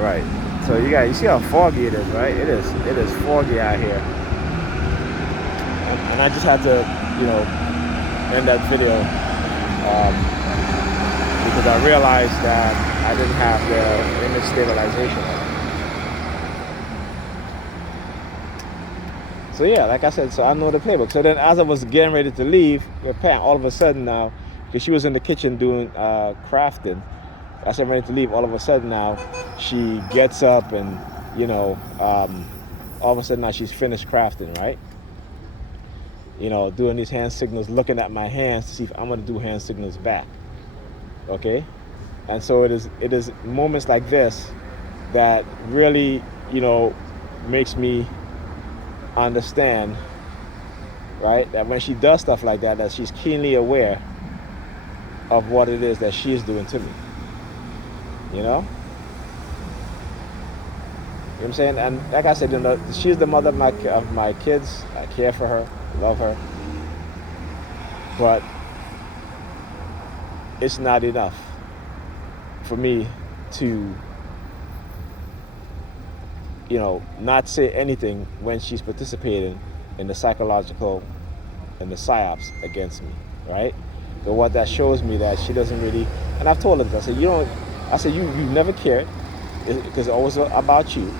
All right. So you see how foggy it is, right? It is foggy out here, and I just had to, end that video because I realized that I didn't have the image stabilization on. So yeah, like I said, so I know the playbook. So then as I was getting ready to leave, Pam, all of a sudden now, because she was in the kitchen doing crafting, as I'm ready to leave, all of a sudden now, she gets up and, all of a sudden now she's finished crafting, right? Doing these hand signals, looking at my hands to see if I'm going to do hand signals back. Okay? And so it is moments like this that really, makes me understand, right, that when she does stuff like that, that she's keenly aware of what it is that she is doing to me. You know what I'm saying? And like I said, she's the mother of my kids. I care for her, love her. But it's not enough for me to, not say anything when she's participating in the psychological and the psyops against me, right? But what that shows me that she doesn't really, and I've told her, I said, you never cared, because it's always about you,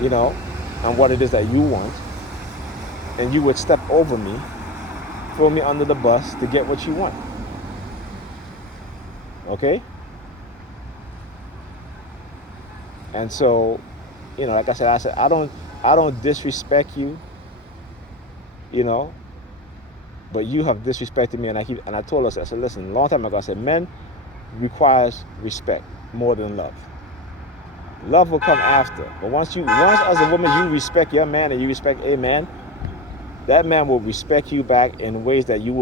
and what it is that you want, and you would step over me, throw me under the bus to get what you want. Okay? And so, like I said, I don't disrespect you, but you have disrespected me, and I told her, I said, listen, a long time ago, I said, men requires respect more than love. Love will come after, but once as a woman you respect your man and you respect a man, that man will respect you back in ways that you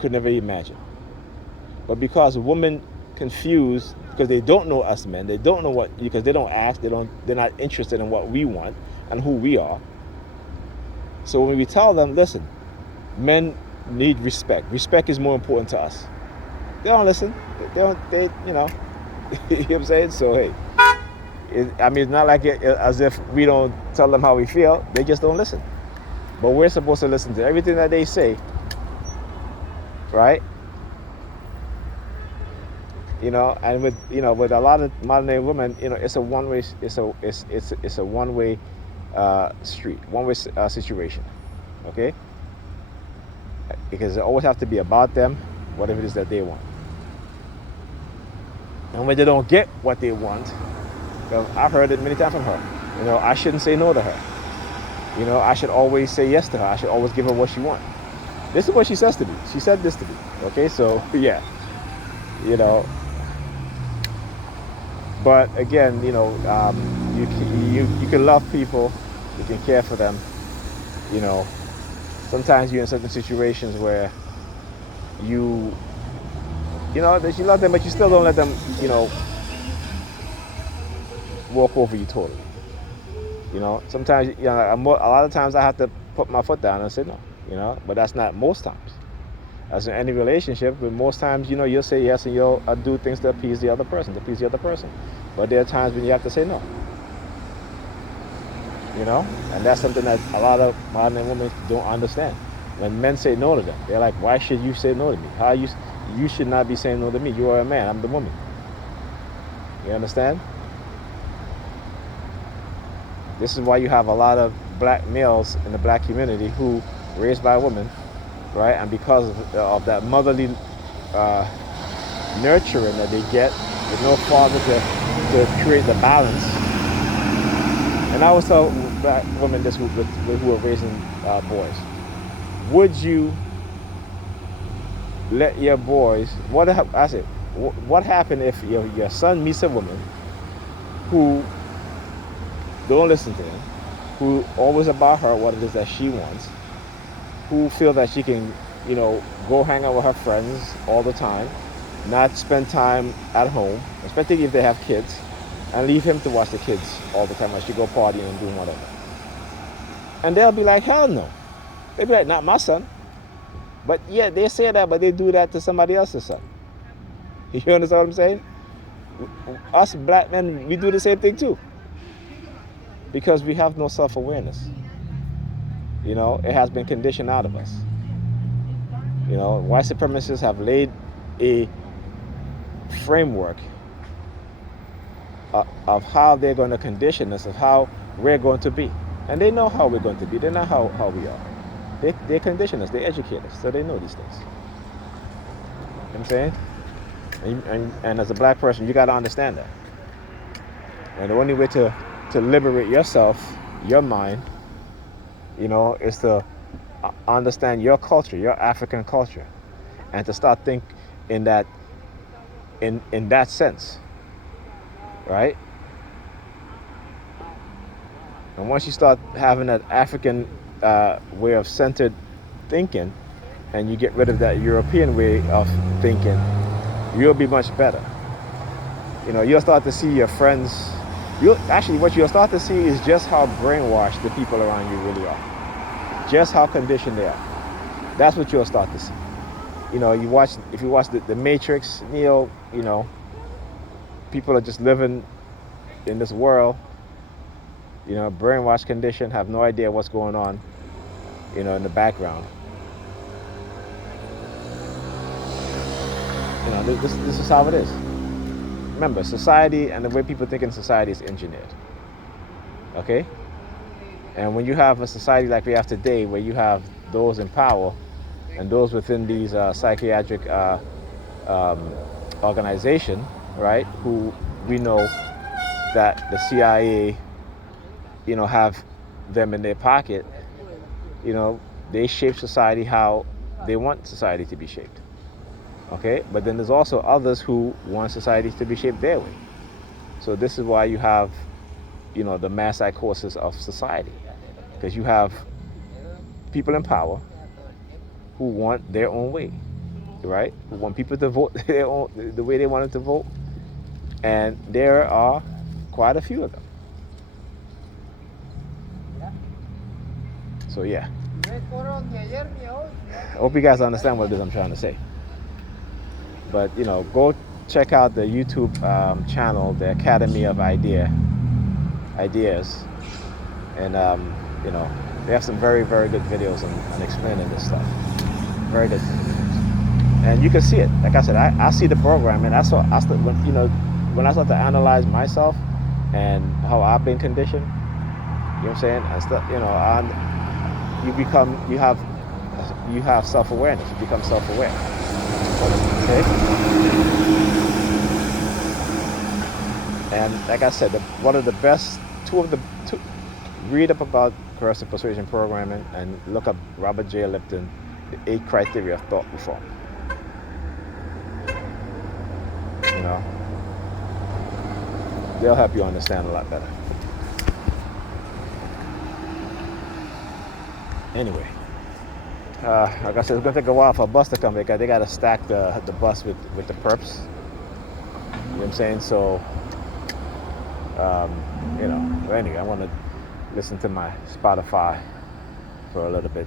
could never imagine. But because women confuse, because they don't know us men, they don't know because they don't ask, they're not interested in what we want and who we are. So when we tell them, listen, men need respect. Respect is more important to us. They don't listen. They you know what I'm saying? So hey, it's not like as if we don't tell them how we feel. They just don't listen. But we're supposed to listen to everything that they say, right? And with a lot of modern day women, it's a one-way, it's a one-way street, one-way situation, okay? Because it always have to be about them, whatever it is that they want. And when they don't get what they want, I've heard it many times from her. I shouldn't say no to her. I should always say yes to her. I should always give her what she wants. This is what she says to me. She said this to me. Okay, so yeah, But again, you can love people, you can care for them. Sometimes you're in certain situations where that you love them, but you still don't let them, walk over you totally. Sometimes, a lot of times I have to put my foot down and say no, but that's not most times. As in any relationship, but most times, you'll say yes and you'll do things to appease the other person, But there are times when you have to say no. And that's something that a lot of modern women don't understand. When men say no to them, they're like, why should you say no to me? You should not be saying no to me. You are a man, I'm the woman. You understand? This is why you have a lot of black males in the black community who raised by women, right? And because of that motherly nurturing that they get, with no father to create the balance. And I always tell black women this who are raising boys: would you let your boys? What happened if your son meets a woman who don't listen to him, who always about her, what it is that she wants, who feel that she can, go hang out with her friends all the time, not spend time at home, especially if they have kids, and leave him to watch the kids all the time as she go partying and doing whatever. And they'll be like, hell no. They'll be like, not my son. But yeah, they say that, but they do that to somebody else's son. You understand what I'm saying? us black men, we do the same thing too. Because we have no self-awareness. You know, it has been conditioned out of us. You know, white supremacists have laid a framework of how they're going to condition us, of how we're going to be. And they know how we're going to be. They know how we are. They condition us. They educate us. So they know these things. You know what I'm saying? And as a black person, you got to understand that. And the only way to liberate yourself, your mind, you know, is to understand your culture, your African culture, and to start think in that sense, right? And once you start having that African way of centered thinking, and you get rid of that European way of thinking, you'll be much better. You know, you'll start to see your friends. What you'll start to see is just how brainwashed the people around you really are. Just how conditioned they are. That's what you'll start to see. You know, if you watch the Matrix, you know, people are just living in this world, you know, brainwashed condition, have no idea what's going on, you know, in the background. You know, this is how it is. Remember, society and the way people think in society is engineered. Okay? And when you have a society like we have today, where you have those in power and those within these psychiatric organization, right, who we know that the CIA, you know, have them in their pocket, you know, they shape society how they want society to be shaped. Okay, but then there's also others who want society to be shaped their way. So this is why you have, you know, the mass psychosis of society, because you have people in power who want their own way, right? Who want people to vote the way they want them to vote, and there are quite a few of them. So yeah, I hope you guys understand what it is I'm trying to say. But, you know, go check out the YouTube channel, the Academy of Ideas. And, you know, they have some very, very good videos on explaining this stuff. Very good videos. And you can see it. Like I said, I see the program, and when I start to analyze myself and how I've been conditioned, you know what I'm saying? And stuff, you know, you have self-awareness. You become self-aware. Okay. And like I said, one of the best, read up about Coercive Persuasion Program and look up Robert J. Lipton, the 8 criteria of thought reform. You know, they'll help you understand a lot better. Anyway. Like I said, it's going to take a while for a bus to come because they got to stack the bus with the perps. You know what I'm saying? So, you know, but anyway, I want to listen to my Spotify for a little bit.